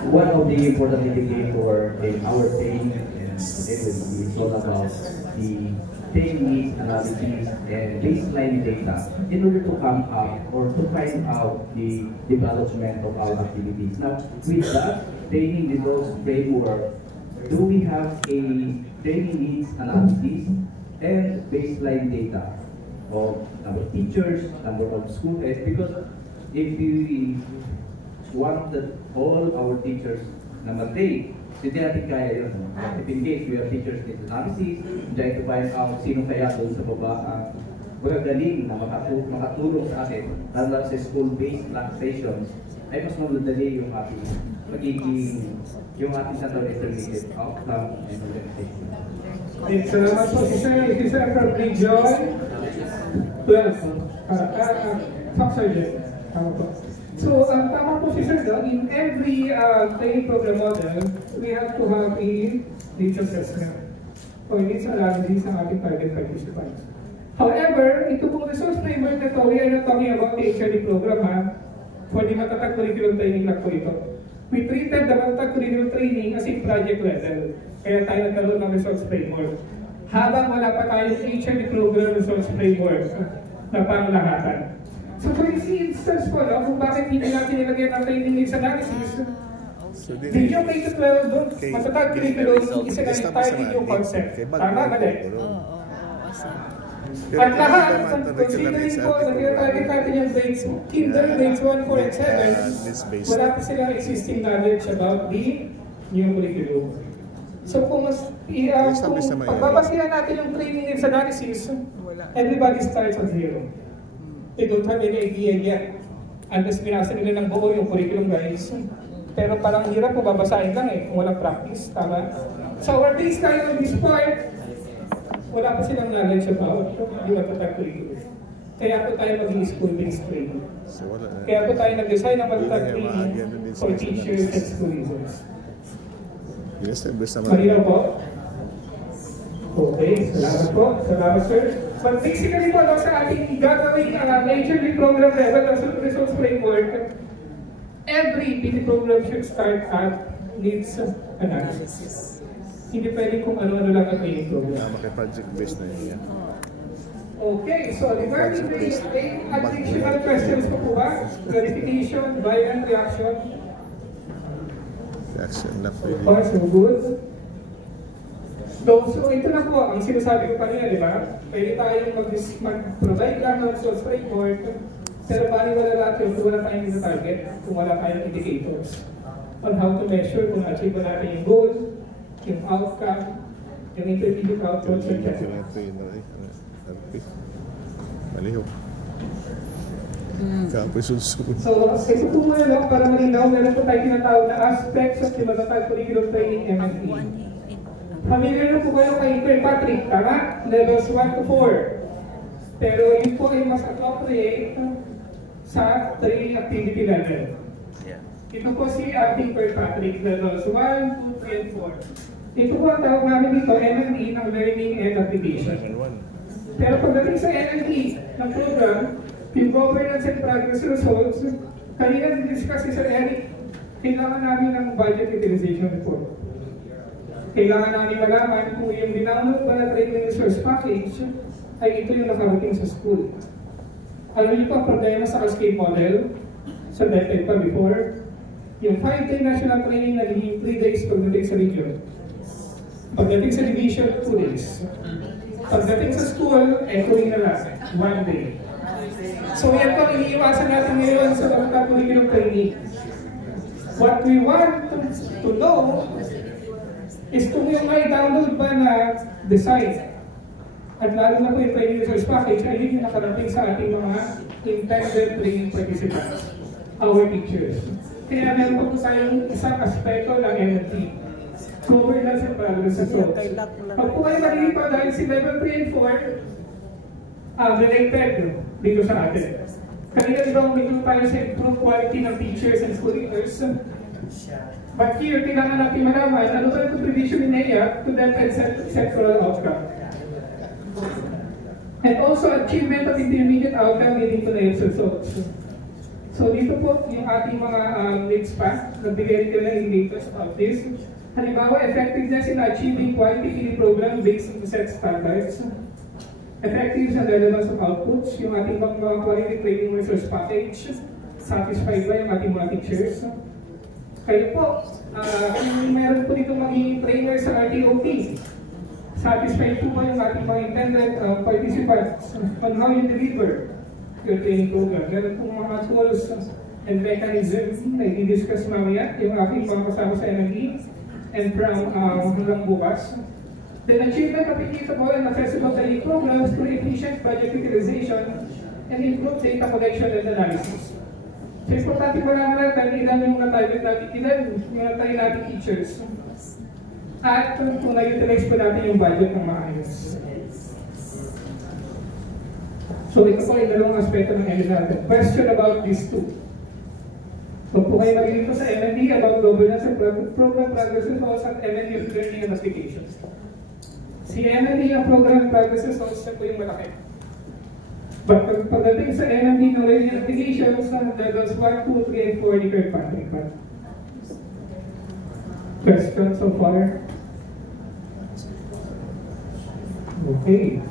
One of the important indicator in our training is all about the training analysis and baseline data in order to come up or to find out the development of our activities. Now, with that training resource framework, do we have a training needs analysis and baseline data of number of teachers, number of school heads? Because if we want that all our teachers na mag-take, hindi natin kaya yun. If in case we have teachers needs analysis, trying to find out sino kaya doon sa baba ang magagaling na makatulong sa atin, lalo sa school-based sessions, ay mas madali yung ating magiging yung ating central intermediate outcome and organization. Salamat po, Sir from Region 12, Top Sergeant. Tama po. So, tama po si Sir, in every training program model, we have to have a needs assessment or needs analysis ng ating target participants. However, ito pong resource framework na ito, we are not talking about the HRD program, ha? For the matatag curriculum training lang po ito. We treated the matatag curriculum training as a project level. Kaya tayo nagkaroon ng resource framework. Habang wala pa tayong HRD program resource framework na panglahatan. So for this instance po, no, kung bakit hindi natin nilagyan ng training needs analysis, video K-12 doon, matatag curriculum, isa na entirely new concept. Tama, mali? At lahat, considering po na tinatarget natin yung grades, kinder, grades 1, 4, and 7, wala pa silang existing knowledge about the new curriculum. So kung pagbabasihan natin yung training needs analysis, everybody starts on zero. They don't have any idea yet. Unless binasa nila ng buo yung curriculum, guys. Pero parang hirap po babasahin lang kung walang practice. Tama? So our baseline on this part, wala pa silang knowledge about yung matatag curriculum. Kaya po tayo maging school-based training. Kaya po tayo nag-design ng matatag training for teachers and school users. Marino po? Okay, salamat po. Salamat, sir. But basically po, sa ating gagawing major program level ng resource framework, every PD program should start at needs analysis. Hindi pwede kung ano-ano lang ang training program. Project-based na yun. Okay, so regarding the additional questions po ba? Verification, buy-in, reaction? Reaction, not really. So good. So ito na po ang sinasabi ko kanina, di ba? Pwede tayong mag-provide lang ng resource framework, pero baliwala natin kung wala tayong target, kung wala tayong indicators on how to measure kung achieve natin yung goal, yung outcome, yung intermediate outcomes, etc. Maliho. Kapoy sulsul. So, ito po muna lang, para malinaw, meron po tayo tinatawag na aspects of the matatag curriculum training MSE. Familiar na po kayo kay Patrick, tama? Levels 1 to 4. Pero yun po ay mas appropriate sa training activity level. Ito po si Acting Patrick, levels 1, 2, 3, and 4. Ito po ang tawag namin dito, MME ng Learning and Application. Pero pagdating sa MME ng program, yung governance and progress results, kanina discuss si Sir Eric, kailangan namin ng budget utilization report. Kailangan namin malaman kung yung dinownload ba na training resource package ay ito yung nakarating sa school. Alam niyo pa problema sa cascade model, sa DepEd pa before, yung 5-day national training naging 3 days pagdating sa region. Pagdating sa division, 2 days. Pagdating sa school, tuwing na lang, 1 day. So yan po, iniiwasan natin ngayon sa matatag curriculum training. What we want to know is kung yung may download ba na design at lalo na po yung training resource package ay yun yung nakarating sa ating mga intended training participants, our teachers. Kaya meron po tayong isang aspekto ng MNT, governance and progress results. Pag po kayo malilito dahil si level 3 and 4 related dito sa atin. Kanina diba umitin tayo sa improved quality ng teachers and school leaders. But here, kailangan natin malaman ano ba yung contribution ni NEA to that sectoral outcome. And also achievement of intermediate outcome leading to NEA's results. So dito po yung ating mga needs pa, nagbigay rin ng indicators of this. Halimbawa, effectiveness in achieving quality PD program based on set standards. Effectiveness and relevance of outputs, yung ating mga quality training resource package. Satisfied ba yung ating mga teachers? Kayo po, kung meron po dito magiging trainer sa RTOP, satisfied po ba yung ating mga intended participants on how you deliver your training program? Meron po mga tools and mechanisms na i-discuss mamaya yung aking mga kasama sa NME and from hanggang bukas. Then achievement of equitable and accessible training programs through efficient budget utilization and improved data collection and analysis. So importante po natin ilan yung na-target natin, ilan yung na-target natin teachers. At kung na-utilize po natin yung budget ng maayos. So ito po yung dalawang aspeto ng MD natin. Question about these two. So po kayo magiging po sa MND about governance and program progress results at MND of learning and applications. Si MND ang program progress results na po yung malaki. But pagdating sa MND ng learning and applications, levels 1, 2, 3, and 4, di kayo Patrick. Questions so far? Okay.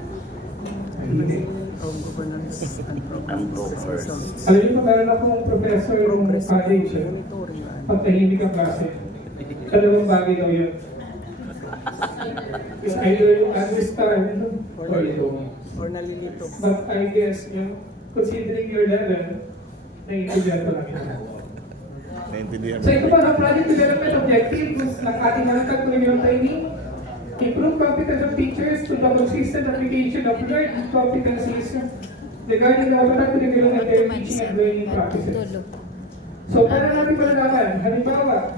Governance and program progress. Alam niyo, meron akong professor ng college. Pag tahimik ang klase. Dalawang bagay daw yun. It's either you understand or you don't. Or nalilito. But I guess, considering your level, naiintindihan ko lang yun. So ito pa ang project development objectives ng ating mga curriculum training. Improve competence of teachers to the consistent application of learned competencies regarding the curriculum and their teaching and learning practices. So para natin malalaman, halimbawa,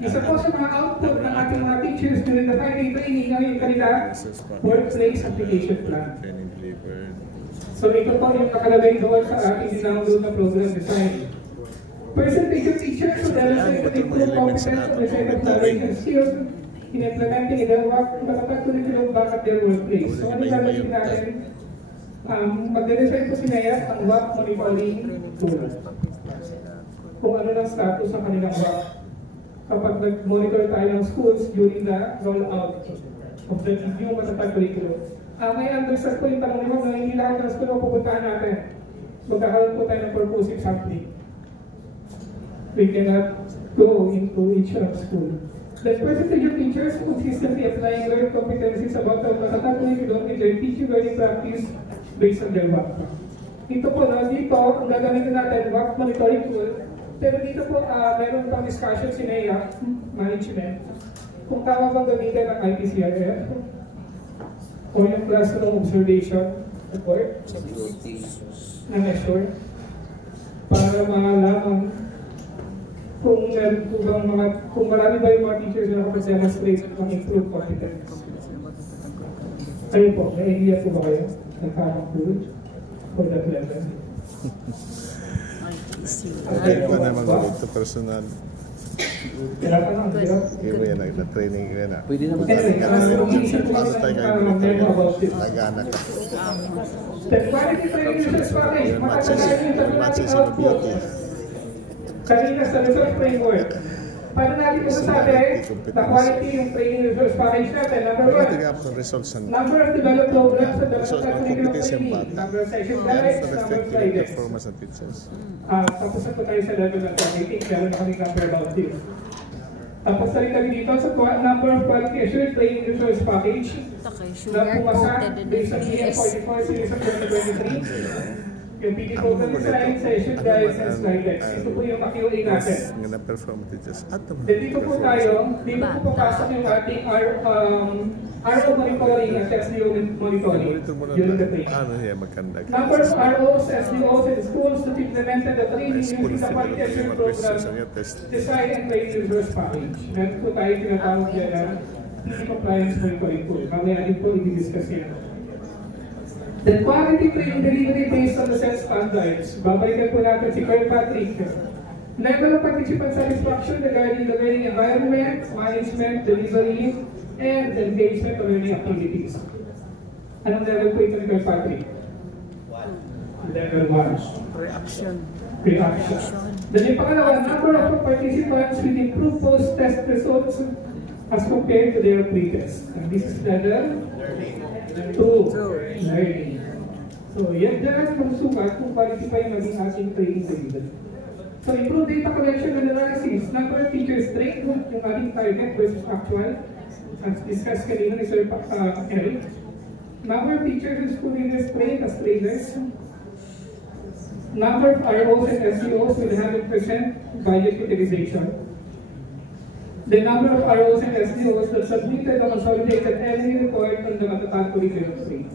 isa po sa mga output ng ating mga teachers during the 5-day training ay yung kanilang workplace application plan. So ito po yung nakalagay doon sa ating download na program design. Percentage of teachers who demonstrate to improve competence of the set of knowledge and skills in implementing the curriculum back at their workplace. So ano gagawin natin? Magde-design po si Naya ang WAC monitoring tool. Kung ano ng status ng kanilang WAC. Kapag nag-monitor tayo ng schools during the rollout of the new matatag curriculum. May understand po yung tanong nyo na hindi lahat ng school ang pupuntahan natin. Magkakaroon po tayo ng purposive sampling. We cannot go into each school. The percentage of teachers consistently applying learned competencies about the matatag curriculum in their teaching learning practice based on their WAC. Dito po, dito, ang gagamitin natin, WAC monitoring tool. Pero dito po, meron pang discussion si NEA, management, kung tama bang gamitin ng IPCRF o yung classroom observation report na measure para malaman kung meron po bang kung marami ba yung mga teachers na nakapag-demonstrate ng improved competence. Ayun po, may idea po ba kayo ng tamang tool for that level? Ay, ito naman ito personal. Kailangan lang, Iba yan, na-training yan na. Pwede naman Paano tayo kayo nag-anak ka? The quality training research package, Matches in beauty. kanina sa resource framework. Paano natin masasabi na quality yung training resource package natin? Number one, number of developed programs at development curriculum training, number of session guides, number of slides. Tapos na po tayo sa level ng quality, kaya na kami number about this. Tapos na rin kami dito sa number of quality assured training resource package na pumasa based on EM 44 series of 2023. Yung PD program design, session guides, and slide decks. Ito po yung QA natin. Dito po tayo, dito po papasok yung ating RO monitoring at SDO monitoring during the training. Number of ROs, SDOs, and schools that implemented the training using the quality assurance program design and training resource package. Meron po tayo tinatawag yan na PD compliance monitoring tool. Mamaya din po i-discuss yan. The quality training delivery based on the set standards. Babalikan po natin si Colonel Patrick. Level of participant satisfaction regarding the learning environment, management, delivery, and engagement of learning activities. Anong level po ito ni Colonel Patrick? Level 1. Reaction. Then yung pangalawa, number of participants with improved post-test results as compared to their pre-test. And this is level 2. Learning. So, yan dyan ang sukat kung quality pa yung maging ating training delivery. So improve data collection and analysis. Number of teachers trained, yung ating target versus actual. As discussed kanina ni Sir Eric. Number of teachers and school leaders trained as trainers. Number of ROs and SEOs with 100% budget utilization. The number of ROs and SEOs that submitted a consolidated annual report on the matatag curriculum rate.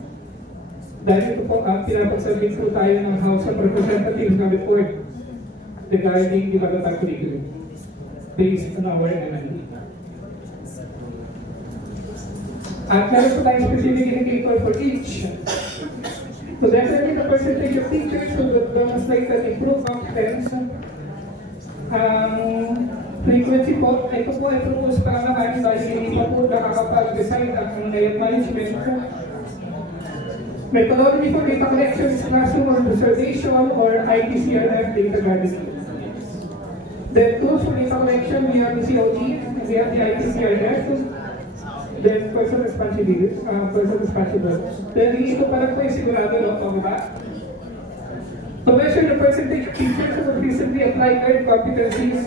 Dahil ito po, pinapag-submit po tayo ng House of Representatives na report regarding the matatag curriculum based on our MND. At meron po tayong specific indicator for each. To determine the percentage of teachers who would demonstrate and improve competence, frequency po, ito po ay propose pa naman dahil hindi pa po nakakapag-decide ang ngayon management. Methodology for data collection is classroom or observation or ITCRF data gathering. The tools for data collection, we have the COD, we have the ITCRF, then person responsible. Then ito parang po yung sigurado, no? Ba? To measure the percentage of teachers who recently applied their competencies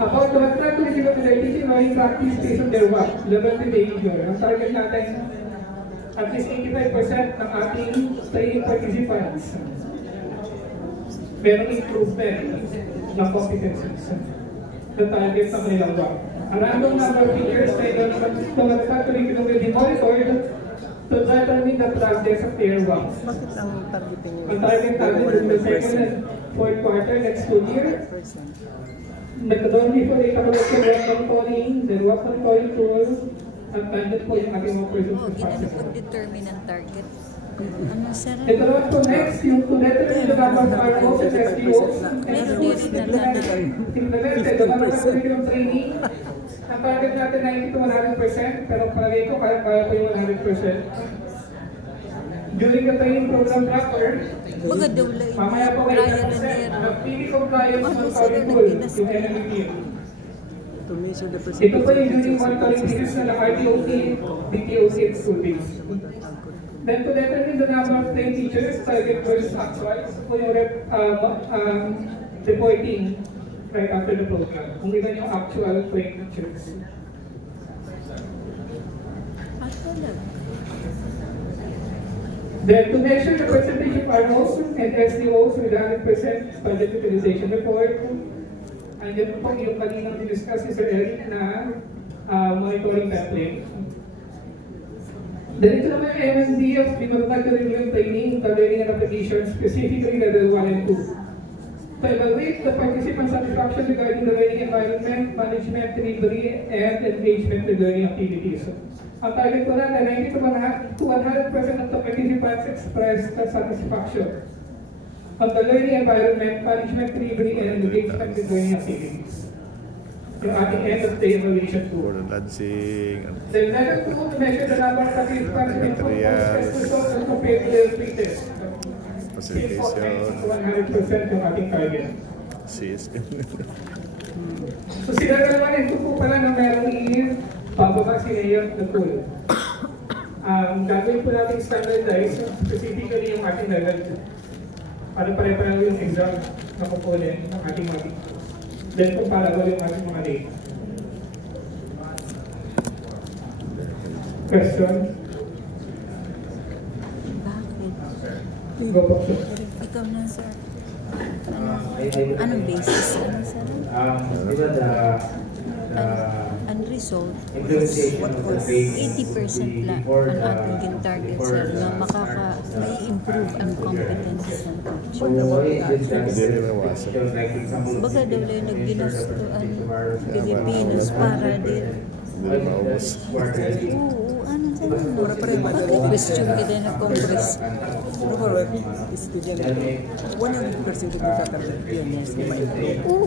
about the track curriculum of their teaching learning practice based on their work, level to behavior. Ang target natin, at least 85% ng ating training participants merong improvement ng competencies na target sa kanilang work. Ang random number of teachers na ito ng track curriculum will be monitored to determine the progress of their work. Bakit ang targeting nyo? Ang target natin is the second and fourth quarter next school year. Methodology for data collection, work monitoring, then work monitoring tools, at nandun po yung ating mga persons responsible. Ginanapag-determine ang target. Ano, sir? Ito naman po next, yung to determine the number of ROs and SEOs, Meron din implemented the number of curriculum training. Ang target natin 90 to 100%, pero palagay ko kaya po yung 100%. During the training program proper, mamaya po kayo na PV compliance ng curriculum, yung NMP. Ito po yung during monitoring periods na ng RTOT, DTOC, and school days. Then to determine the number of trained teachers, target versus actual, po yung reporting right after the program. Kung ilan yung actual trained teachers. Then to measure the percentage of ROs and SDOs with 100% budget utilization report, andyan po yung kaninang discuss ni Sir Eric na monitoring template. Then ito naman yung MND of the matatag curriculum training, learning and application, specifically level 1 and 2. To evaluate the participant satisfaction regarding the learning environment, management, delivery, and engagement with learning activities. Ang target ko na 90 to 100% of the participants expressed satisfaction of the learning environment, management, delivery, and engagement with learning activities. Yung ating end of the evaluation tool. For the dancing. Then level 2 to measure the number of participants in test results and compare to their pre-test. Facilitation. 100% yung ating target. System. So sila naman, ito po pala na merong bababa si Mayor the tool. Gagawin po natin standardize, specifically yung ating level. Para pare-pareho yung exam na component ng ating mga teachers. Then kung parallel yung ating mga data. Question? Bakit? Go po. Ikaw na, sir. Anong basis? Ano, sir? Ang result, what was 80% lang ang ating gin-target, sir, na may-improve ang competence ng teacher. Baga daw lang nag-ginustuan Pilipinas para din. Oo, ano sa'yo? Bakit question kita na Congress? Student, 100% of the faculty pioneers na may-improve. Oo.